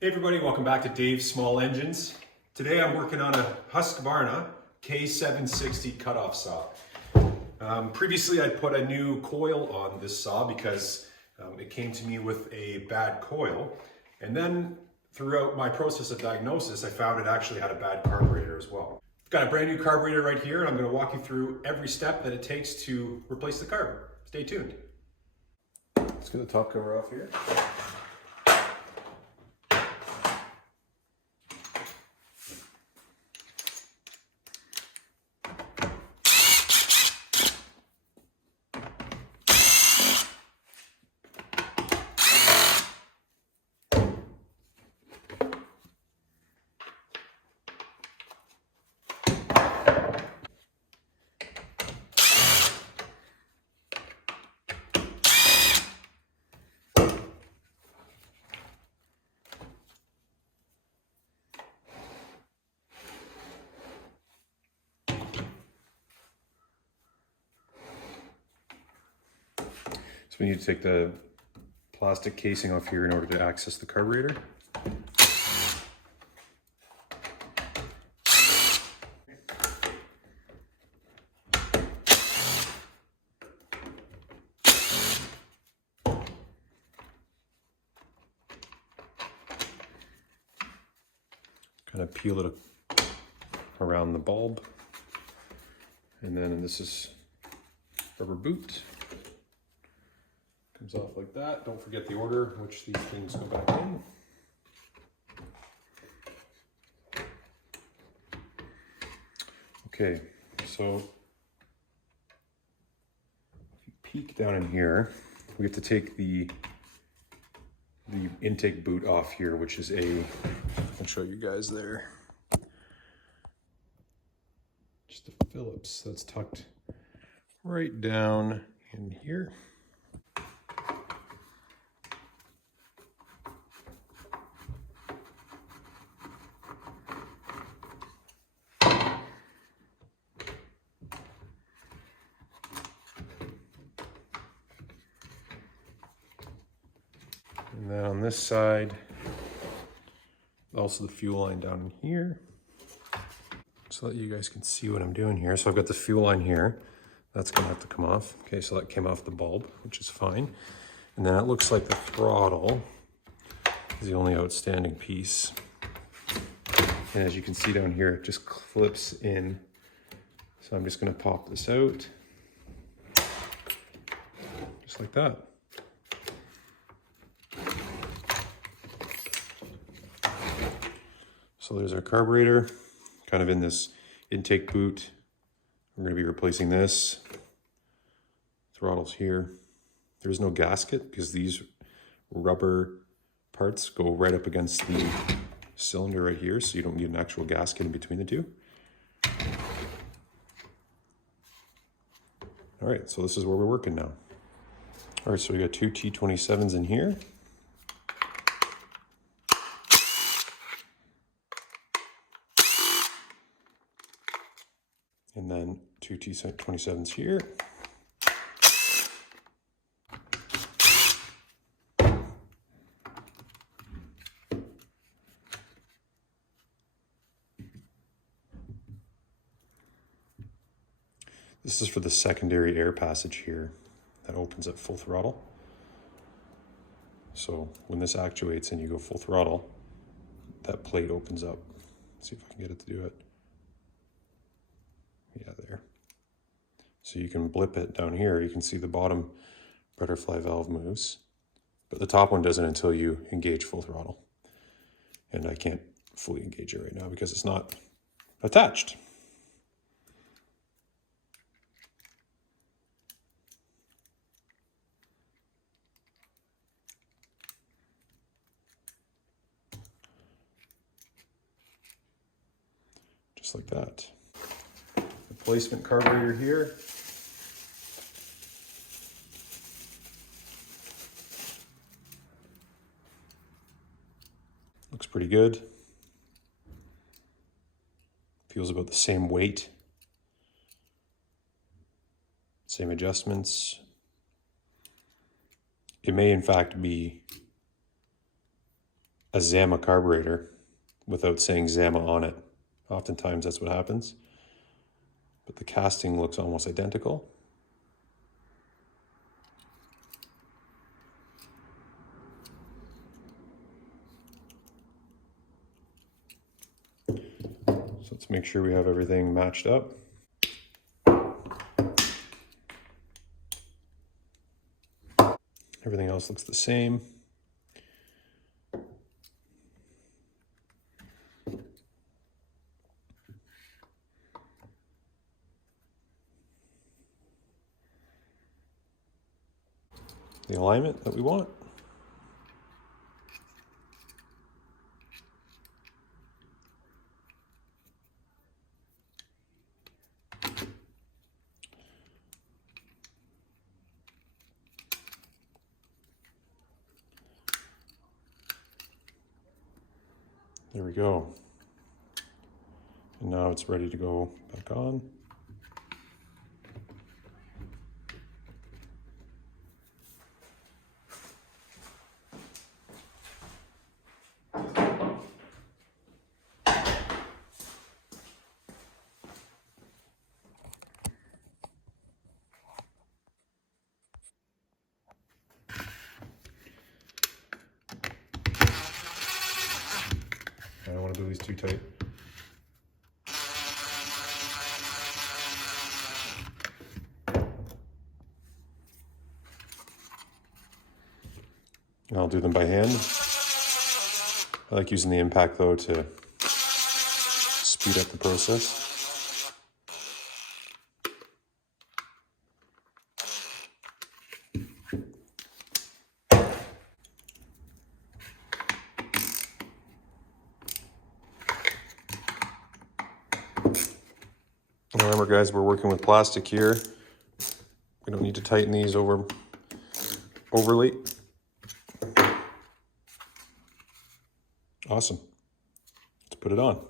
Hey everybody, welcome back to Dave's Small Engines. Today I'm working on a Husqvarna K760 cutoff saw. Previously I'd put a new coil on this saw because it came to me with a bad coil. And then throughout my process of diagnosis, I found it actually had a bad carburetor as well. I've got a brand new carburetor right here, and I'm going to walk you through every step that it takes to replace the carb. Stay tuned. Let's get the top cover off here. So we need to take the plastic casing off here in order to access the carburetor. Kind of peel it around the bulb. And then this is rubber boot. Comes off like that. Don't forget the order in which these things go back in. Okay, so if you peek down in here, we have to take the intake boot off here, which is I'll show you guys there. Just a Phillips that's tucked right down in here. And then on this side, also the fuel line down in here, so that you guys can see what I'm doing here. So I've got the fuel line here. That's gonna have to come off. Okay, so that came off the bulb, which is fine. And then it looks like the throttle is the only outstanding piece. And as you can see down here, it just clips in. So I'm just gonna pop this out, just like that. So there's our carburetor, kind of in this intake boot. We're going to be replacing this. Throttle's here. There's no gasket because these rubber parts go right up against the cylinder right here, so you don't need an actual gasket in between the two. All right, so this is where we're working now. All right, so we got two T27s in here. And then two T27s here. This is for the secondary air passage here that opens at full throttle. So when this actuates and you go full throttle, that plate opens up. Let's see if I can get it to do it. Yeah, there. So you can blip it down here. You can see the bottom butterfly valve moves, but the top one doesn't until you engage full throttle. And I can't fully engage it right now because it's not attached. Just like that. Replacement carburetor here. Looks pretty good. Feels about the same weight. Same adjustments. It may in fact be a Zama carburetor without saying Zama on it. Oftentimes that's what happens. But the casting looks almost identical. So let's make sure we have everything matched up. Everything else looks the same. The alignment that we want. There we go. And now it's ready to go back on. I don't want to do these too tight. And I'll do them by hand. I like using the impact though to speed up the process. Remember guys, we're working with plastic here. We don't need to tighten these overly. Awesome. Let's put it on.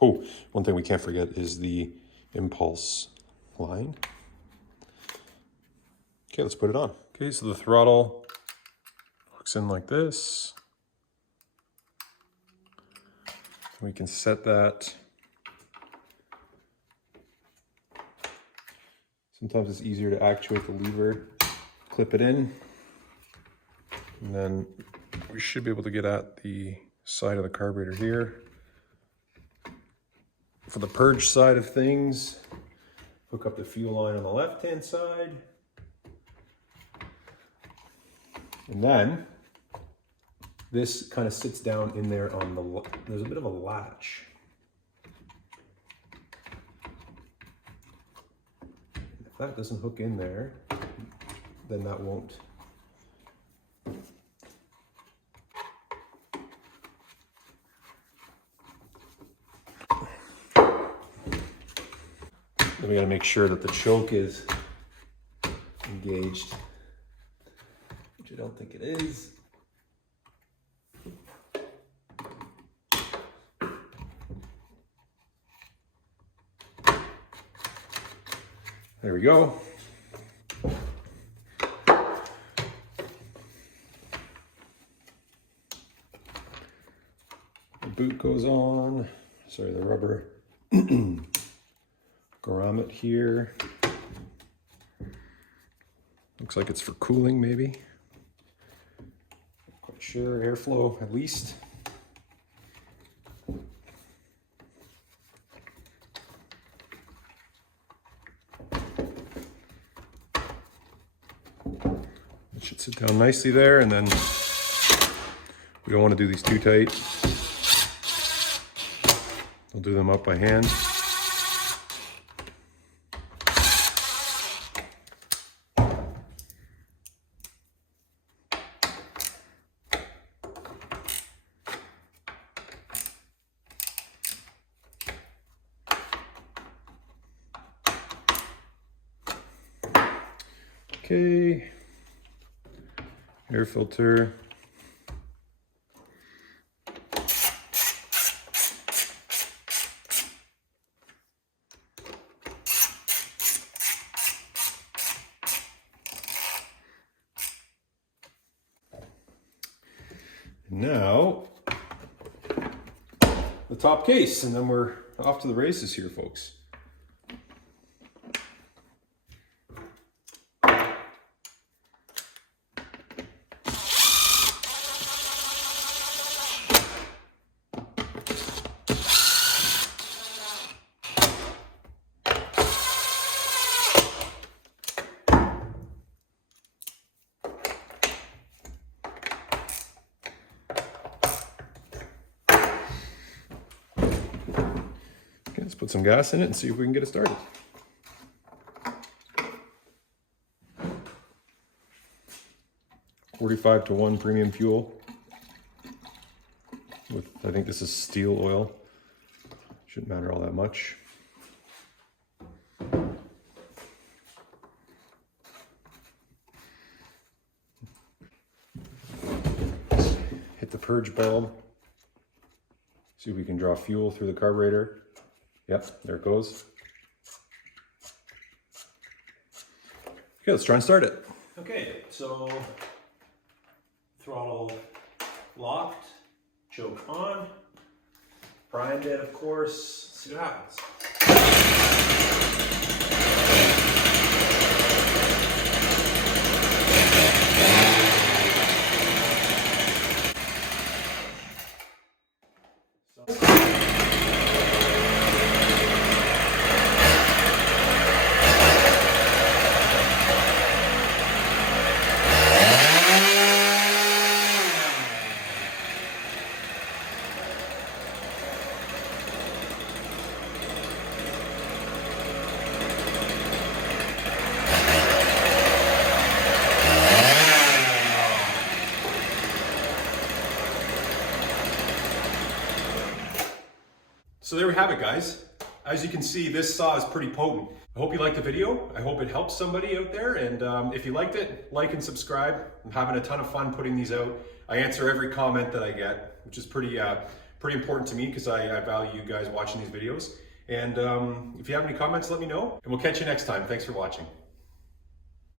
Oh, one thing we can't forget is the impulse line. Okay, let's put it on. Okay, so the throttle hooks in like this. We can set that. Sometimes it's easier to actuate the lever, clip it in, and then we should be able to get at the side of the carburetor here. For the purge side of things, hook up the fuel line on the left-hand side. And then this kind of sits down in there on the, there's a bit of a latch. If that doesn't hook in there, then that won't. Then we got to make sure that the choke is engaged, which I don't think it is. There we go. The boot goes on. Sorry, the rubber grommet here. Looks like it's for cooling, maybe. Not quite sure. Airflow, at least. It should sit down nicely there, and then we don't want to do these too tight. I'll do them up by hand. Okay, air filter. And Now, the top case, and then we're off to the races here, folks. Let's put some gas in it and see if we can get it started. $45-to-1 premium fuel with, I think this is steel oil. Shouldn't matter all that much. Hit the purge bulb. See if we can draw fuel through the carburetor. Yep, there it goes. Okay, let's try and start it. Okay, so throttle locked, choke on, primed it, of course. Let's see what happens. So there we have it, guys. As you can see, this saw is pretty potent. I hope you liked the video. I hope it helps somebody out there. And if you liked it, like and subscribe. I'm having a ton of fun putting these out. I answer every comment that I get, which is pretty important to me because I value you guys watching these videos. And if you have any comments, let me know. And we'll catch you next time. Thanks for watching.